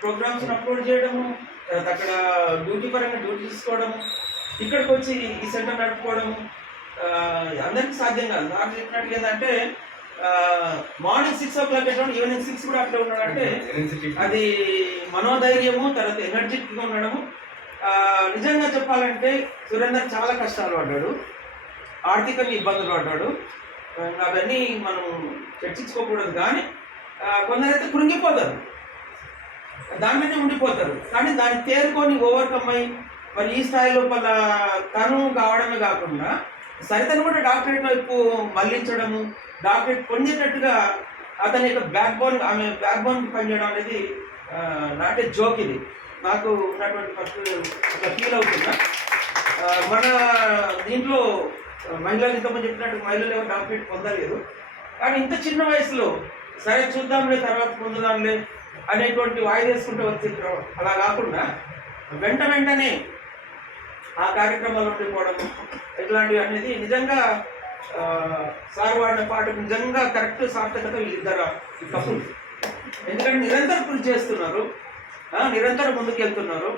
ప్రోగ్రామ్స్ని upload చేయడము, తర్వాత అక్కడ డ్యూటీ పరంగా డ్యూటీ తీసుకోవడము, ఇక్కడికి వచ్చి ఈ సెంటర్ నడుపుకోవడము అందరికీ సాధ్యం కాదు. నాకు చెప్పినట్టు ఏంటంటే మార్నింగ్ 6 o'clock ఈవినింగ్ 6 కూడా అట్లా ఉన్నాడంటే అది మనోధైర్యము, తర్వాత ఎనర్జెటిక్గా ఉండడము. నిజంగా చెప్పాలంటే సురేందర్ చాలా కష్టాలు పడ్డాడు, ఆర్థికంగా ఇబ్బందులు పడ్డాడు. అవన్నీ మనం చర్చించుకోకూడదు. కానీ కొందరైతే కృంగిపోతారు, దాని మీదే ఉండిపోతారు. కానీ దాన్ని తేరుకొని ఓవర్కమ్ అయ్యి మరి ఈ స్థాయి లోపల తను కావడమే కాకుండా సరితను కూడా డాక్టరేట్ వైపు మళ్లించడము, డాక్టరేట్ పొందేటట్టుగా అతని యొక్క ఆమె బ్యాక్ బోన్ పనిచేయడం అనేది నాటే జోక్. ఇది నాకు ఉన్నటువంటి ఫస్ట్ ఇట్లా ఫీల్ అవుతున్నా. మన దీంట్లో మహిళలు ఇంతమంది చెప్పినట్టు మహిళలు ఎవరు డాక్టరేట్ పొందలేదు. కానీ ఇంత చిన్న వయసులో సరే చూద్దాంలే తర్వాత పొందుదాంలే అనేటువంటి వాయిదేసుకుంటూ వచ్చిండ్రు. అలా కాకుండా వెంటనే ఆ కార్యక్రమాలు ఉండిపోవడం ఇట్లాంటివి అనేది నిజంగా సార్ వాడిన పాటకు నిజంగా కరెక్ట్ సార్థకత వీళ్ళిద్దరు కపుల్. ఎందుకంటే నిరంతరం కృషి చేస్తున్నారు, నిరంతరం ముందుకు వెళ్తున్నారు.